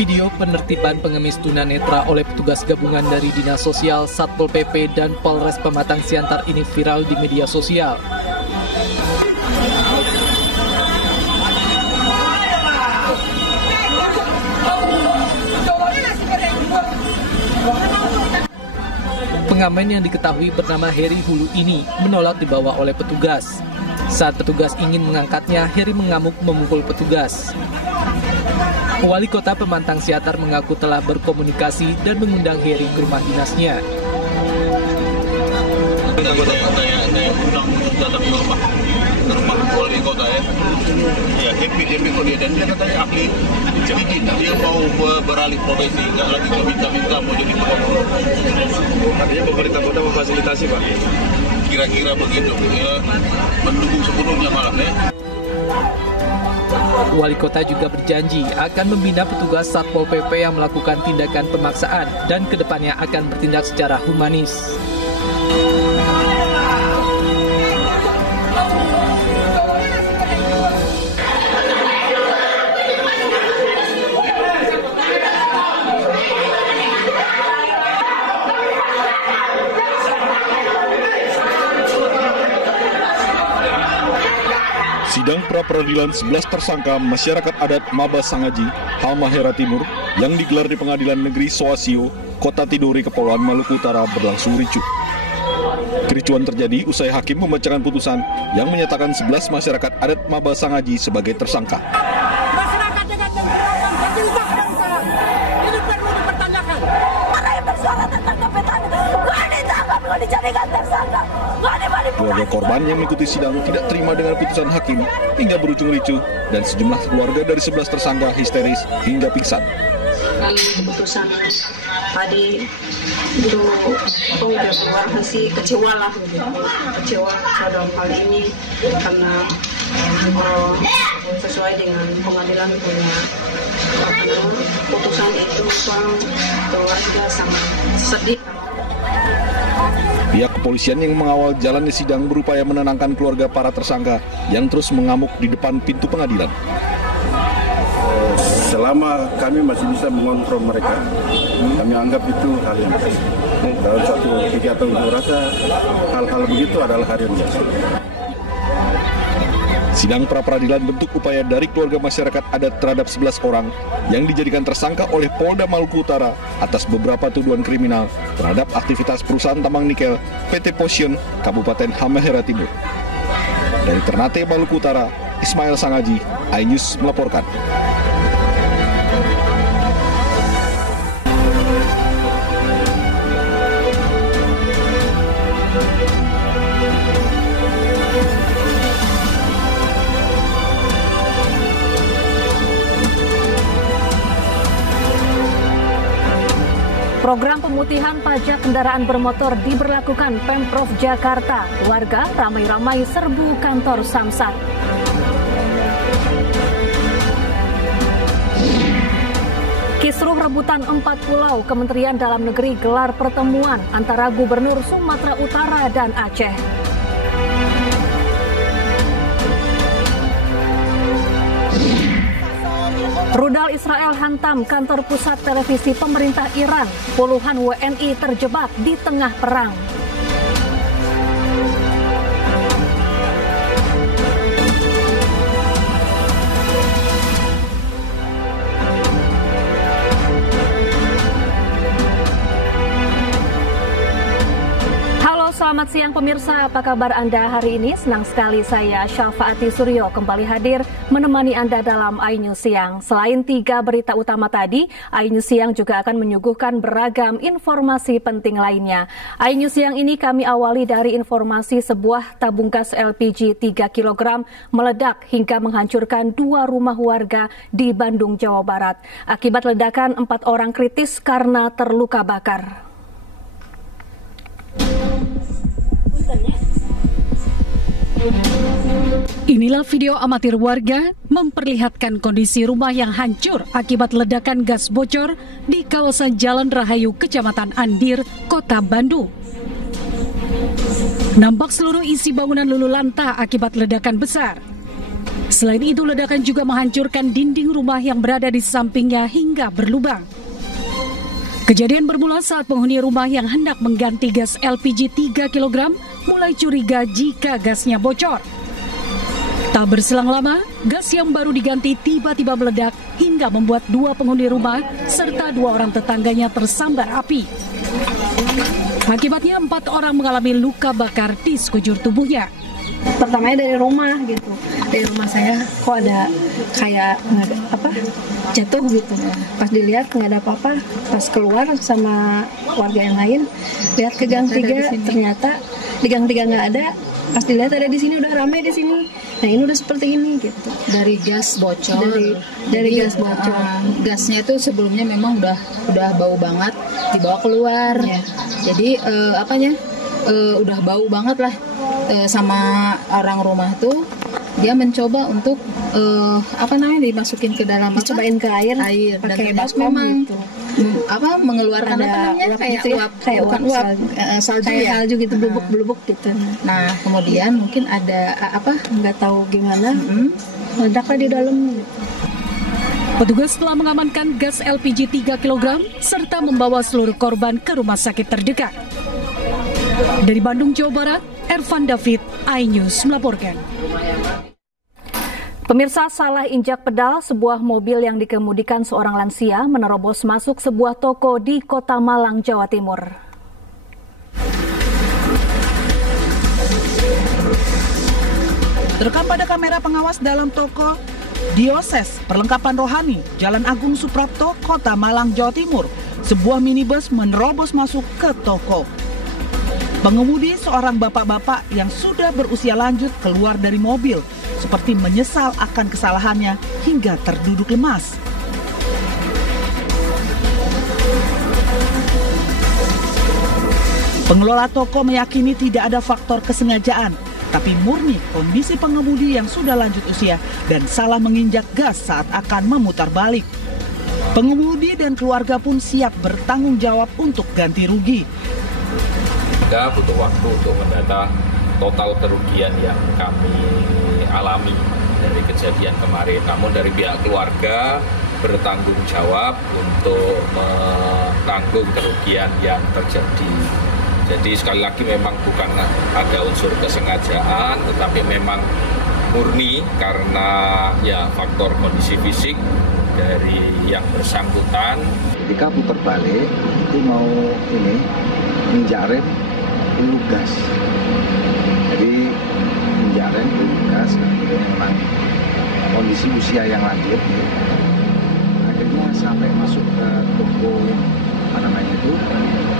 Video penertiban pengemis tunanetra oleh petugas gabungan dari Dinas Sosial, Satpol PP, dan Polres Pematang Siantar ini viral di media sosial. Pengamen yang diketahui bernama Heri Hulu ini menolak dibawa oleh petugas. Saat petugas ingin mengangkatnya, Heri mengamuk memukul petugas. Wali Kota Pematang Siantar mengaku telah berkomunikasi dan mengundang Heri ke rumah dinasnya. Datang ke rumah wali kota ya. Ya, happy kok dia, dan dia katanya ahli sedikit. Dia mau beralih profesi, nggak lagi minta mau jadi pegawai. Artinya pemerintah kota memfasilitasi, Pak? Kira-kira begitu, ya, mendukung sepenuhnya malam ya. Wali Kota juga berjanji akan membina petugas Satpol PP yang melakukan tindakan pemaksaan dan kedepannya akan bertindak secara humanis. Sidang pra-peradilan 11 tersangka masyarakat adat Maba Sangaji, Halmahera Timur, yang digelar di Pengadilan Negeri Soasio, Kota Tidore, Kepulauan Maluku Utara berlangsung ricuh. Kericuan terjadi usai hakim membacakan putusan yang menyatakan 11 masyarakat adat Maba Sangaji sebagai tersangka. Masyarakat dengan beragam fasilitas bangsa ini perlu dipertanyakan. Orang yang bersuara tentang kebetulan, gua ditangkap, gua dijadikan tersangka. Keluarga korban yang mengikuti sidang tidak terima dengan putusan hakim hingga berujung ricuh, dan sejumlah keluarga dari 11 tersangka histeris hingga pingsan. Kali keputusan tadi itu udah keluar hasil kecewa lah, kecewa dalam hal ini karena sesuai dengan pengadilan punya putusan itu, keluarga sangat sedih. Pihak kepolisian yang mengawal jalannya sidang berupaya menenangkan keluarga para tersangka yang terus mengamuk di depan pintu pengadilan. Selama kami masih bisa mengontrol mereka, kami anggap itu hal yang baik. Dalam satu kegiatan unjuk rasa, hal-hal begitu adalah hal yang biasa. Sidang pra-peradilan bentuk upaya dari keluarga masyarakat adat terhadap 11 orang yang dijadikan tersangka oleh Polda Maluku Utara atas beberapa tuduhan kriminal terhadap aktivitas perusahaan tambang nikel PT Potion Kabupaten Halmahera Timur. Dari Ternate, Maluku Utara, Ismail Sangaji, iNews melaporkan. Program pemutihan pajak kendaraan bermotor diberlakukan Pemprov Jakarta. Warga ramai-ramai serbu kantor Samsat. Kisruh rebutan 4 pulau, Kementerian Dalam Negeri gelar pertemuan antara Gubernur Sumatera Utara dan Aceh. Rudal Israel hantam kantor pusat televisi pemerintah Iran. Puluhan WNI terjebak di tengah perang. Selamat siang pemirsa, apa kabar Anda hari ini? Senang sekali saya Syafaati Suryo kembali hadir menemani Anda dalam iNews Siang. Selain 3 berita utama tadi, iNews Siang juga akan menyuguhkan beragam informasi penting lainnya. iNews Siang ini kami awali dari informasi sebuah tabung gas LPG 3 kg meledak hingga menghancurkan 2 rumah warga di Bandung, Jawa Barat. Akibat ledakan 4 orang kritis karena terluka bakar. Inilah video amatir warga memperlihatkan kondisi rumah yang hancur akibat ledakan gas bocor di kawasan Jalan Rahayu, Kecamatan Andir, Kota Bandung. Nampak seluruh isi bangunan luluh lantah akibat ledakan besar. Selain itu, ledakan juga menghancurkan dinding rumah yang berada di sampingnya hingga berlubang. Kejadian bermula saat penghuni rumah yang hendak mengganti gas LPG 3 kg mulai curiga jika gasnya bocor. Tak berselang lama, gas yang baru diganti tiba-tiba meledak hingga membuat 2 penghuni rumah serta 2 orang tetangganya tersambar api. Akibatnya 4 orang mengalami luka bakar di sekujur tubuhnya. Pertamanya dari rumah gitu, dari rumah saya kok ada kayak jatuh gitu. Pas dilihat nggak ada apa-apa, pas keluar sama warga yang lain lihat ke gang 3, ternyata di gang 3 nggak ada. Pas dilihat ada di sini, udah ramai di sini. Nah ini udah seperti ini gitu. Dari gas bocor. Dari gas bocor. Gasnya itu sebelumnya memang udah bau banget, dibawa keluar. Ya. Jadi udah bau banget lah. Sama orang rumah tuh dia mencoba untuk dimasukin ke dalam dicobain ke air pakai baskom gitu. Mengeluarkan salju gitu, blubuk gitu. Nah kemudian mungkin ada nggak tahu gimana meledaklah di dalam. Petugas telah mengamankan gas LPG 3 kg serta membawa seluruh korban ke rumah sakit terdekat. Dari Bandung, Jawa Barat, Ervan David, iNews melaporkan. Pemirsa, salah injak pedal, sebuah mobil yang dikemudikan seorang lansia menerobos masuk sebuah toko di Kota Malang, Jawa Timur. Terekam pada kamera pengawas dalam toko Dioses Perlengkapan Rohani, Jalan Agung Suprapto, Kota Malang, Jawa Timur. Sebuah minibus menerobos masuk ke toko. Pengemudi, seorang bapak-bapak yang sudah berusia lanjut, keluar dari mobil seperti menyesal akan kesalahannya hingga terduduk lemas. Pengelola toko meyakini tidak ada faktor kesengajaan, tapi murni kondisi pengemudi yang sudah lanjut usia dan salah menginjak gas saat akan memutar balik. Pengemudi dan keluarga pun siap bertanggung jawab untuk ganti rugi. Kita butuh waktu untuk mendata total kerugian yang kami alami dari kejadian kemarin. Namun dari pihak keluarga bertanggung jawab untuk menanggung kerugian yang terjadi. Jadi sekali lagi memang bukan ada unsur kesengajaan, tetapi memang murni karena ya faktor kondisi fisik dari yang bersangkutan. Ketika putar balik itu mau injak rem peluk gas, jadi injak rem peluk gas, memang kondisi usia yang lanjut, akhirnya sampai masuk ke toko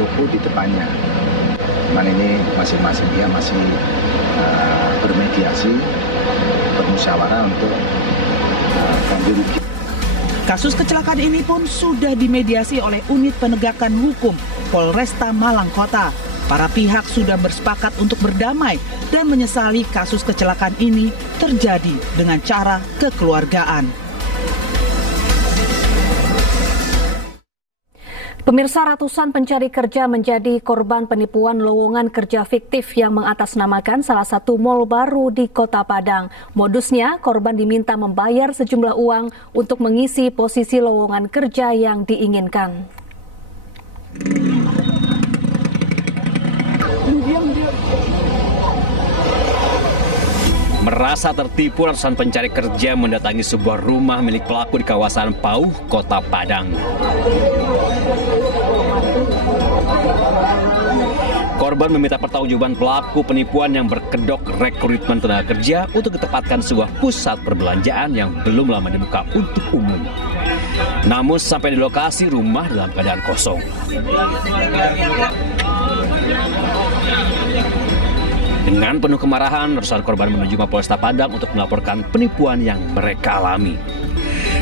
toko di depannya. Cuman ini masing-masing dia masih bermediasi, bermusyawarah untuk ganti rugi. Kasus kecelakaan ini pun sudah dimediasi oleh Unit Penegakan Hukum Polresta Malang Kota. Para pihak sudah bersepakat untuk berdamai dan menyesali kasus kecelakaan ini terjadi dengan cara kekeluargaan. Pemirsa, ratusan pencari kerja menjadi korban penipuan lowongan kerja fiktif yang mengatasnamakan salah satu mal baru di Kota Padang. Modusnya, korban diminta membayar sejumlah uang untuk mengisi posisi lowongan kerja yang diinginkan. Merasa tertipu, ratusan pencari kerja mendatangi sebuah rumah milik pelaku di kawasan Pauh, Kota Padang. Korban meminta pertanggungjawaban pelaku penipuan yang berkedok rekrutmen tenaga kerja untuk ditempatkan sebuah pusat perbelanjaan yang belum lama dibuka untuk umum. Namun sampai di lokasi, rumah dalam keadaan kosong. Dengan penuh kemarahan, ratusan korban menuju Mapolresta Padang untuk melaporkan penipuan yang mereka alami.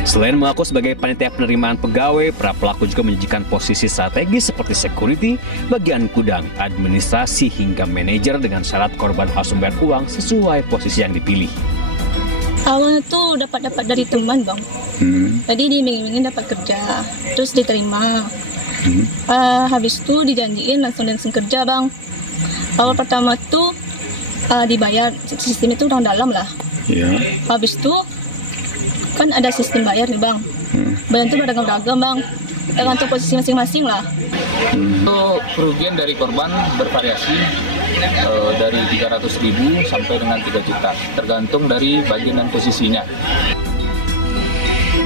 Selain mengaku sebagai panitia penerimaan pegawai, para pelaku juga menjanjikan posisi strategis seperti security, bagian gudang, administrasi, hingga manajer dengan syarat korban harus membayar uang sesuai posisi yang dipilih. Awalnya tuh dapat dari teman, Bang. Tadi diiming-imingin dapat kerja, terus diterima. Habis itu dijanjiin langsung kerja, Bang. Awal pertama tuh dibayar, sistem itu orang dalam lah. Iya. Habis itu kan ada sistem bayar nih Bang. Bayar itu beragam-agam Bang. Tergantung posisi masing-masing lah. Untuk kerugian dari korban bervariasi dari 300.000 sampai dengan 3 juta, tergantung dari bagian dan posisinya.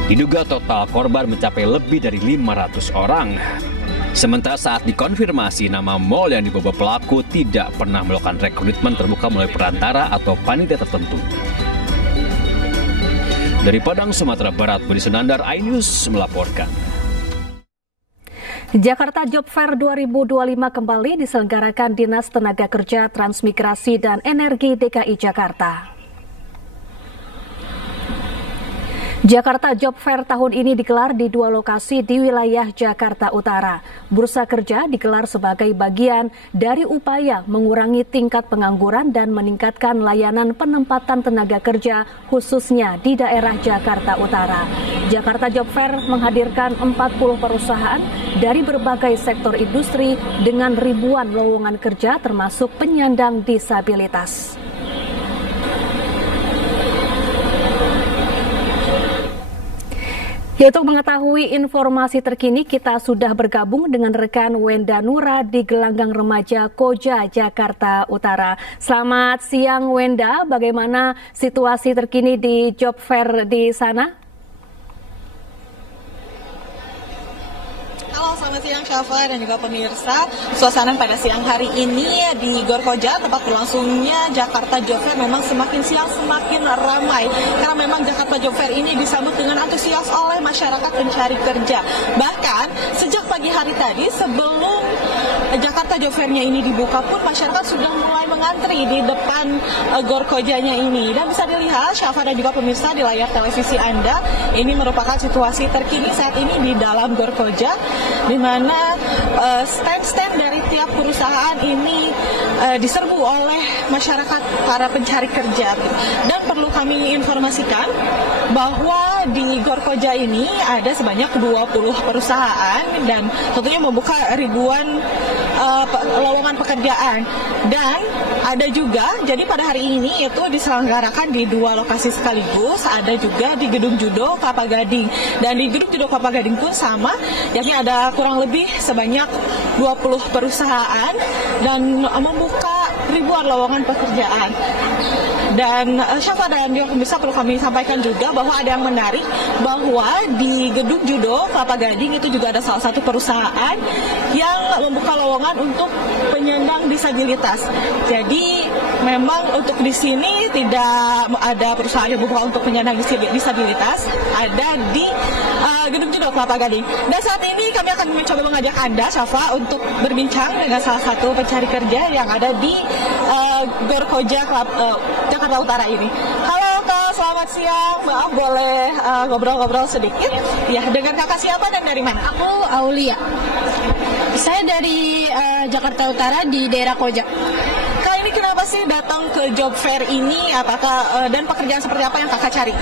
Diduga total korban mencapai lebih dari 500 orang. Sementara saat dikonfirmasi, nama mal yang dibawa pelaku tidak pernah melakukan rekrutmen terbuka melalui perantara atau panitia tertentu. Dari Padang, Sumatera Barat, Budi Sunandar, iNews melaporkan. Jakarta Job Fair 2025 kembali diselenggarakan Dinas Tenaga Kerja, Transmigrasi, dan Energi DKI Jakarta. Jakarta Job Fair tahun ini digelar di 2 lokasi di wilayah Jakarta Utara. Bursa kerja digelar sebagai bagian dari upaya mengurangi tingkat pengangguran dan meningkatkan layanan penempatan tenaga kerja khususnya di daerah Jakarta Utara. Jakarta Job Fair menghadirkan 40 perusahaan dari berbagai sektor industri dengan ribuan lowongan kerja termasuk penyandang disabilitas. Ya, untuk mengetahui informasi terkini, kita sudah bergabung dengan rekan Wenda Nura di Gelanggang Remaja Koja, Jakarta Utara. Selamat siang Wenda, bagaimana situasi terkini di Job Fair di sana? Halo, selamat siang Syafa dan juga pemirsa. Suasana pada siang hari ini di Gor Koja, tempat berlangsungnya Jakarta Job Fair, memang semakin siang semakin ramai. Karena memang Jakarta Job Fair ini disambut dengan antusias oleh masyarakat pencari kerja. Bahkan sejak pagi hari tadi sebelum Jakarta Job Fair-nya ini dibuka pun masyarakat sudah mulai mengantri di depan Gor Kojanya ini. Dan bisa dilihat Syafa dan juga pemirsa di layar televisi Anda, ini merupakan situasi terkini saat ini di dalam Gor Koja, di mana stand-stand dari tiap perusahaan ini diserbu oleh masyarakat para pencari kerja. Dan perlu kami informasikan bahwa di Gor Koja ini ada sebanyak 20 perusahaan dan tentunya membuka ribuan lowongan pekerjaan. Dan ada juga, jadi pada hari ini itu diselenggarakan di 2 lokasi sekaligus, ada juga di Gedung Judo Kelapa Gading. Dan di Gedung Judo Kelapa Gading pun sama, yakni ada kurang lebih sebanyak 20 perusahaan dan membuka ribuan lowongan pekerjaan. Dan Syafa dan juga pemirsa, perlu kami sampaikan juga bahwa ada yang menarik, bahwa di Gedung Judo Kelapa Gading itu juga ada salah satu perusahaan yang membuka lowongan untuk penyandang disabilitas. Jadi memang untuk di sini tidak ada perusahaan yang membuka untuk penyandang disabilitas, ada di Gedung Judo Kelapa Gading. Dan saat ini kami akan mencoba mengajak Anda, Syafa, untuk berbincang dengan salah satu pencari kerja yang ada di Gor Koja Jakarta Utara ini. Halo Kak, selamat siang. Maaf, boleh ngobrol-ngobrol sedikit? Ya, dengan Kakak siapa dan dari mana? Aku Aulia. Saya dari Jakarta Utara di daerah Koja. Kak, ini kenapa sih datang ke Job Fair ini? Apakah dan pekerjaan seperti apa yang Kakak cari?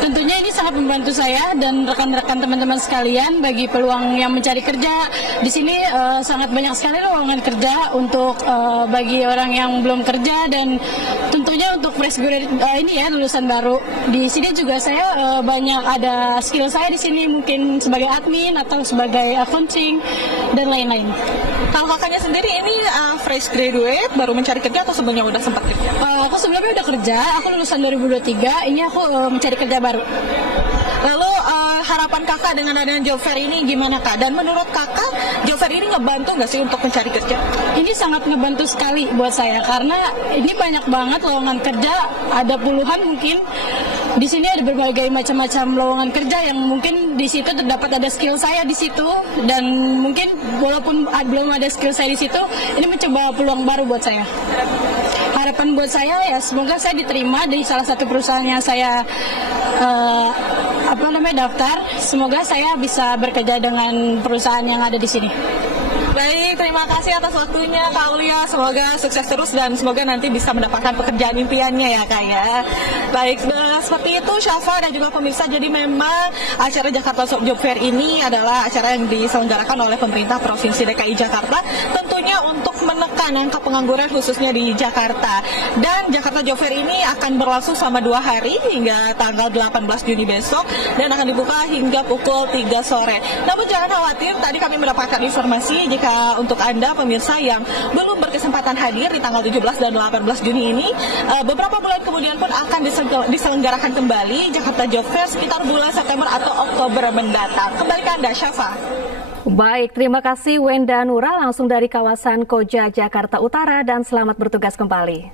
Tentunya ini sangat membantu saya dan rekan-rekan teman-teman sekalian bagi peluang yang mencari kerja. Di sini sangat banyak sekali lowongan kerja untuk bagi orang yang belum kerja dan tentunya untuk fresh graduate ini ya, lulusan baru. Di sini juga saya banyak ada skill saya di sini, mungkin sebagai admin atau sebagai accounting dan lain-lain. Kalau kakaknya sendiri ini fresh graduate baru mencari kerja atau sebelumnya udah sempat kerja? Aku sebelumnya udah kerja, aku lulusan 2023, ini aku mencari kerja baru. Lalu harapan kakak dengan adanya Job Fair ini gimana Kak? Dan menurut kakak Job Fair ini ngebantu nggak sih untuk mencari kerja? Ini sangat ngebantu sekali buat saya karena ini banyak banget lowongan kerja, ada puluhan mungkin. Di sini ada berbagai macam-macam lowongan kerja yang mungkin di situ terdapat ada skill saya di situ, dan mungkin walaupun belum ada skill saya di situ, ini mencoba peluang baru buat saya. Harapan buat saya ya semoga saya diterima di salah satu perusahaan yang saya daftar. Semoga saya bisa bekerja dengan perusahaan yang ada di sini. Baik, terima kasih atas waktunya Kak Aulia. Semoga sukses terus dan semoga nanti bisa mendapatkan pekerjaan impiannya ya Kak ya. Baik, seperti itu Syafa dan juga pemirsa. Jadi memang acara Jakarta Job Fair ini adalah acara yang diselenggarakan oleh pemerintah Provinsi DKI Jakarta. Tentunya tentunya untuk menekan angka pengangguran khususnya di Jakarta. Dan Jakarta Job Fair ini akan berlangsung selama 2 hari hingga tanggal 18 Juni besok dan akan dibuka hingga pukul 3 sore. Namun jangan khawatir, tadi kami mendapatkan informasi jika untuk Anda pemirsa yang belum berkesempatan hadir di tanggal 17 dan 18 Juni ini, beberapa bulan kemudian pun akan diselenggarakan kembali Jakarta Job Fair sekitar bulan September atau Oktober mendatang. Kembali ke Anda, Syafa. Baik, terima kasih Wenda Nura langsung dari kawasan Koja, Jakarta Utara, dan selamat bertugas kembali.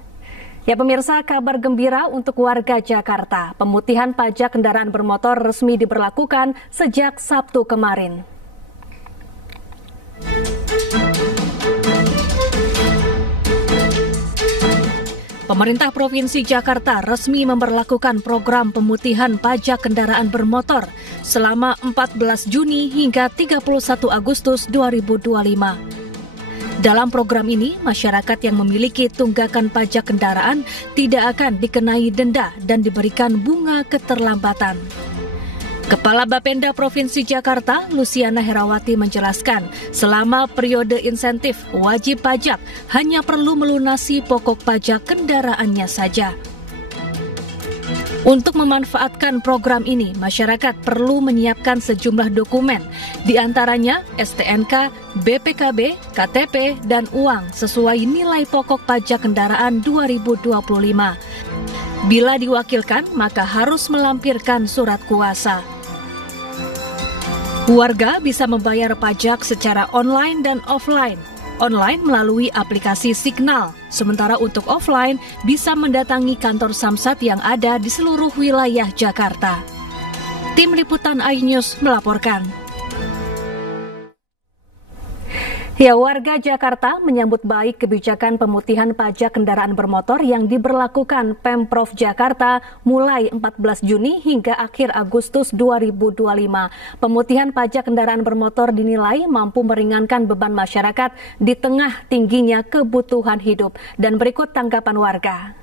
Ya pemirsa, kabar gembira untuk warga Jakarta. Pemutihan pajak kendaraan bermotor resmi diberlakukan sejak Sabtu kemarin. Pemerintah Provinsi Jakarta resmi memberlakukan program pemutihan pajak kendaraan bermotor selama 14 Juni hingga 31 Agustus 2025. Dalam program ini, masyarakat yang memiliki tunggakan pajak kendaraan tidak akan dikenai denda dan diberikan bunga keterlambatan. Kepala Bapenda Provinsi Jakarta, Luciana Herawati menjelaskan, selama periode insentif wajib pajak hanya perlu melunasi pokok pajak kendaraannya saja. Untuk memanfaatkan program ini, masyarakat perlu menyiapkan sejumlah dokumen, di antaranya STNK, BPKB, KTP, dan uang sesuai nilai pokok pajak kendaraan 2025. Bila diwakilkan, maka harus melampirkan surat kuasa. Warga bisa membayar pajak secara online dan offline. Online melalui aplikasi Signal, sementara untuk offline bisa mendatangi kantor Samsat yang ada di seluruh wilayah Jakarta. Tim Liputan iNews melaporkan. Ya, warga Jakarta menyambut baik kebijakan pemutihan pajak kendaraan bermotor yang diberlakukan Pemprov Jakarta mulai 14 Juni hingga akhir Agustus 2025. Pemutihan pajak kendaraan bermotor dinilai mampu meringankan beban masyarakat di tengah tingginya kebutuhan hidup. Dan berikut tanggapan warga.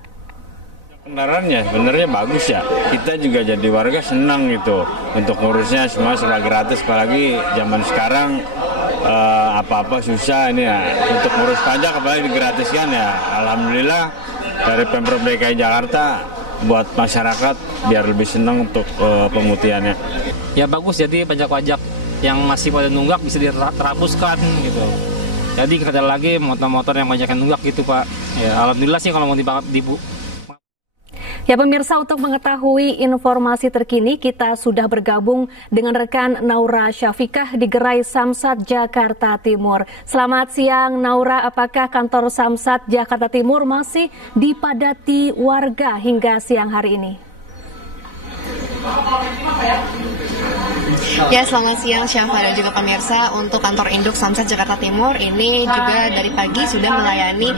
Kendaraannya sebenarnya bagus ya, kita juga jadi warga senang gitu untuk ngurusnya semua serba gratis, apalagi zaman sekarang apa-apa susah ini ya, untuk ngurus pajak apalagi digratiskan ya. Alhamdulillah dari Pemprov DKI Jakarta buat masyarakat biar lebih senang untuk pemutihannya. Ya bagus, jadi pajak-pajak yang masih pada nunggak bisa diterapuskan gitu. Jadi kita lagi motor-motor yang banyak yang nunggak gitu Pak. Ya alhamdulillah sih kalau mau Ya pemirsa, untuk mengetahui informasi terkini kita sudah bergabung dengan rekan Naura Syafikah di Gerai Samsat Jakarta Timur. Selamat siang Naura, apakah kantor Samsat Jakarta Timur masih dipadati warga hingga siang hari ini? Ya, selamat siang Syafa dan juga pemirsa. Untuk kantor induk Samsat Jakarta Timur ini juga dari pagi sudah melayani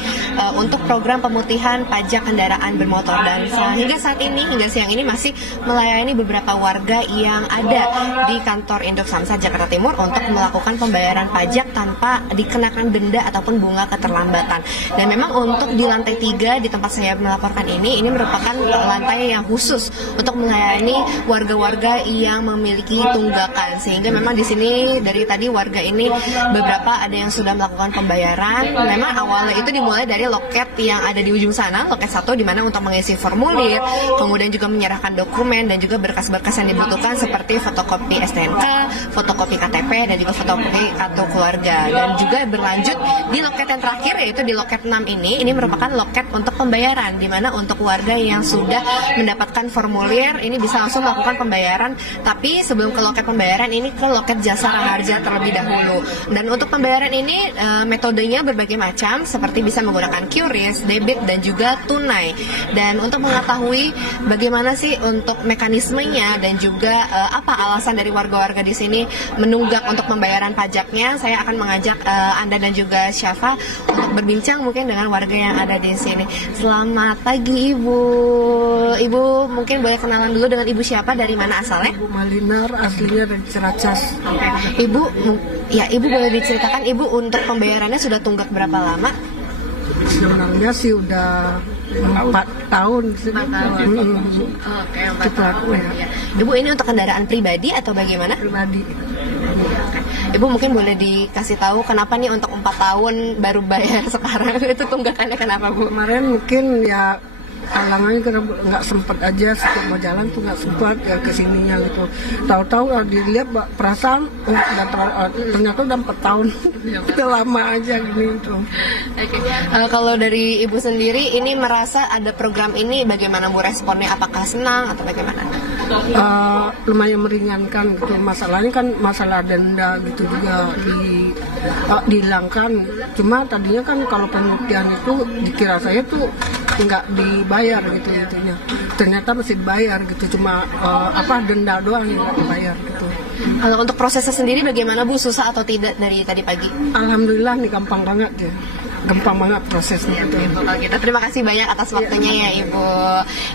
untuk program pemutihan pajak kendaraan bermotor, dan hingga saat ini, hingga siang ini masih melayani beberapa warga yang ada di kantor induk Samsat Jakarta Timur untuk melakukan pembayaran pajak tanpa dikenakan denda ataupun bunga keterlambatan. Dan memang untuk di lantai 3 di tempat saya melaporkan ini merupakan lantai yang khusus untuk melayani warga-warga yang memiliki tunggakan, sehingga memang di sini dari tadi warga ini beberapa ada yang sudah melakukan pembayaran. Memang awalnya itu dimulai dari loket yang ada di ujung sana, loket 1, di mana untuk mengisi formulir, kemudian juga menyerahkan dokumen dan juga berkas-berkas yang dibutuhkan seperti fotokopi STNK, fotokopi KTP, dan juga fotokopi kartu keluarga. Dan juga berlanjut di loket yang terakhir, yaitu di loket 6 ini merupakan loket untuk pembayaran, di mana untuk warga yang sudah mendapatkan formulir ini bisa langsung melakukan pembayaran, tapi sebelum ke loket pembayaran ini ke loket jasa raharja terlebih dahulu. Dan untuk pembayaran ini metodenya berbagai macam, seperti bisa menggunakan QRIS, debit, dan juga tunai. Dan untuk mengetahui bagaimana sih untuk mekanismenya dan juga apa alasan dari warga-warga di sini menunggak untuk pembayaran pajaknya, saya akan mengajak Anda dan juga Syafa untuk berbincang mungkin dengan warga yang ada di sini. Selamat pagi Ibu. Ibu mungkin boleh kenalan dulu dengan Ibu siapa, dari mana asalnya? Ibu Malinar, aslinya dari Ciracas. Ibu, ya Ibu boleh diceritakan Ibu untuk pembayarannya sudah tunggak berapa lama? Sebenarnya sih udah 4 tahun. Oke, 4 tahun. Ya. Ibu ini untuk kendaraan pribadi atau bagaimana? Pribadi. Ibu mungkin boleh dikasih tahu kenapa nih untuk 4 tahun baru bayar sekarang itu tunggakannya kenapa Bu? Kemarin mungkin ya halangannya karena nggak sempat aja, setiap mau jalan tuh nggak sempat ya kesininya gitu. Tahu-tahu dilihat perasaan ternyata udah 4 tahun udah lama aja gini tuh. Kalau dari Ibu sendiri ini merasa ada program ini bagaimana Bu responnya? Apakah senang atau bagaimana? Lumayan meringankan gitu. Masalahnya kan masalah denda gitu juga dihilangkan. Cuma tadinya kan kalau pemutihan itu dikira saya tuh nggak dibayar gitu intinya. Ternyata masih dibayar gitu, cuma denda doang yang nggak dibayar gitu. Kalau untuk prosesnya sendiri bagaimana Bu, susah atau tidak dari tadi pagi? Alhamdulillah nih gampang banget ya. Gampang banget prosesnya itu. Terima kasih banyak atas waktunya ya Ibu.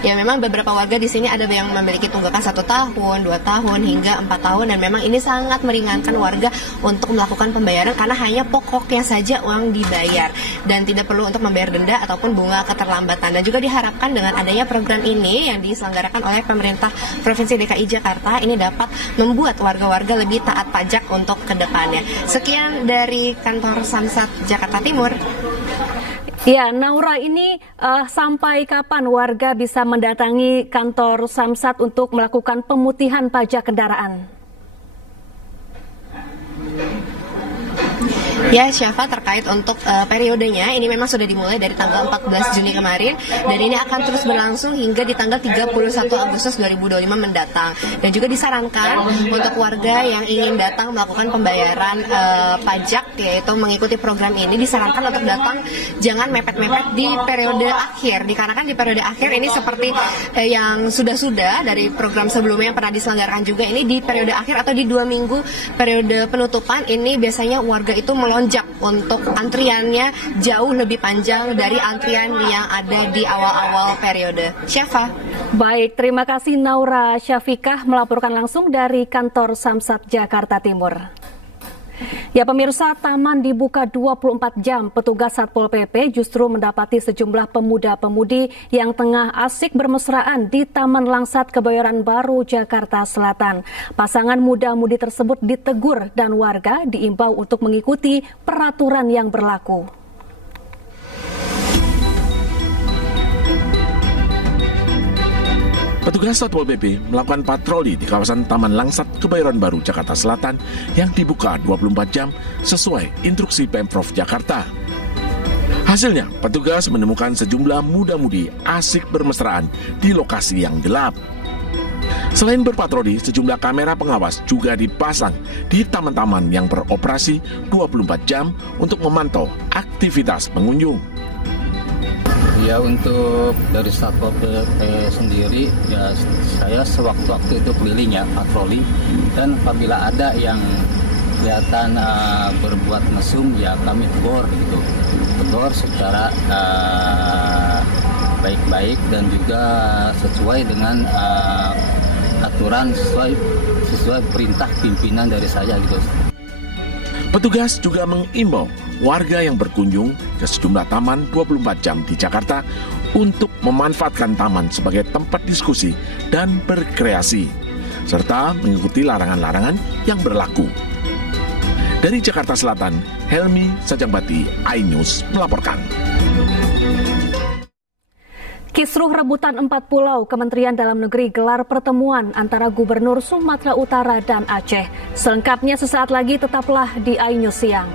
Ya memang beberapa warga di sini ada yang memiliki tunggakan 1 tahun, 2 tahun hingga 4 tahun dan memang ini sangat meringankan warga untuk melakukan pembayaran karena hanya pokoknya saja uang dibayar dan tidak perlu untuk membayar denda ataupun bunga keterlambatan. Dan juga diharapkan dengan adanya program ini yang diselenggarakan oleh pemerintah Provinsi DKI Jakarta ini dapat membuat warga-warga lebih taat pajak untuk kedepannya. Sekian dari kantor Samsat Jakarta Timur. Ya, Naura, ini sampai kapan warga bisa mendatangi kantor Samsat untuk melakukan pemutihan pajak kendaraan? Ya, Syafa, terkait untuk periodenya, ini memang sudah dimulai dari tanggal 14 Juni kemarin dan ini akan terus berlangsung hingga di tanggal 31 Agustus 2025 mendatang. Dan juga disarankan untuk warga yang ingin datang melakukan pembayaran pajak, yaitu mengikuti program ini, disarankan untuk datang jangan mepet-mepet di periode akhir, dikarenakan di periode akhir ini seperti yang sudah-sudah dari program sebelumnya yang pernah diselenggarakan juga, ini di periode akhir atau di 2 minggu periode penutupan ini biasanya warga itu melonjak untuk antriannya jauh lebih panjang dari antrian yang ada di awal-awal periode. Syafa. Baik, terima kasih Naura Syafikah melaporkan langsung dari kantor Samsat Jakarta Timur. Ya pemirsa, taman dibuka 24 jam, petugas Satpol PP justru mendapati sejumlah pemuda-pemudi yang tengah asik bermesraan di Taman Langsat Kebayoran Baru, Jakarta Selatan. Pasangan muda-mudi tersebut ditegur dan warga diimbau untuk mengikuti peraturan yang berlaku. Petugas Satpol PP melakukan patroli di kawasan Taman Langsat Kebayoran Baru, Jakarta Selatan yang dibuka 24 jam sesuai instruksi Pemprov Jakarta. Hasilnya, petugas menemukan sejumlah muda-mudi asik bermesraan di lokasi yang gelap. Selain berpatroli, sejumlah kamera pengawas juga dipasang di taman-taman yang beroperasi 24 jam untuk memantau aktivitas pengunjung. Ya, untuk dari Satpol PP sendiri ya saya sewaktu-waktu itu keliling ya patroli, dan apabila ada yang kelihatan berbuat mesum ya kami tegur secara baik-baik dan juga sesuai dengan aturan, sesuai perintah pimpinan dari saya gitu. Petugas juga mengimbau warga yang berkunjung ke sejumlah taman 24 jam di Jakarta untuk memanfaatkan taman sebagai tempat diskusi dan berkreasi, serta mengikuti larangan-larangan yang berlaku. Dari Jakarta Selatan, Helmi Sajangbati, iNews melaporkan. Kisruh rebutan 4 pulau, Kementerian Dalam Negeri gelar pertemuan antara Gubernur Sumatera Utara dan Aceh. Selengkapnya sesaat lagi, tetaplah di iNews Siang.